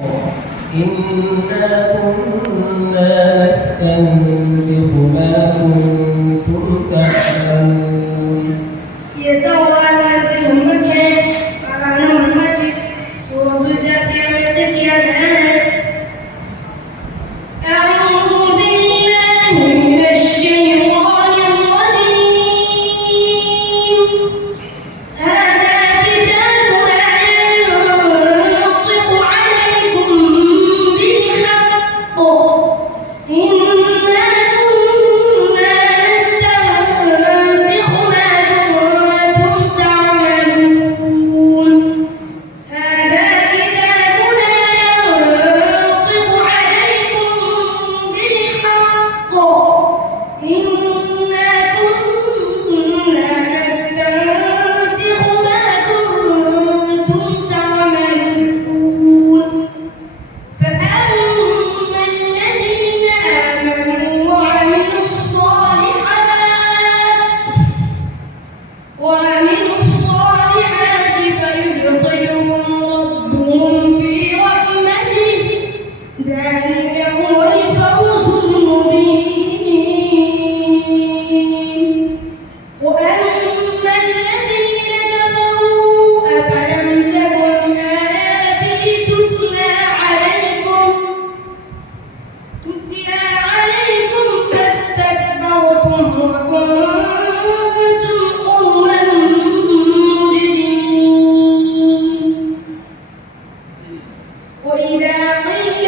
إنا كنا نستنسخ ما كنتم تعملون. ये सवाल से मोहम्मद है आना मोहम्मद जिस सूरह जातिया में से किया गया है أعوذ بالله من الشيطان الرجيم هذا كتابنا ينطق عليكم بالحق إنا كنا نستنسخ ما كنتم تعملون هذا كتابنا ينطق عليكم بالحق إنا كنا نستنسخ ما كنتم تعملون فأما الذين آمنوا وعملوا الصالحات فيدخلهم ربهم في رحمته ذلك هو الفوز المبين وأما الذين كفروا أفلم تكن آياتي تتلى عليكم فاستكبرتم وكنتم قوما مجرمين وإذا قيل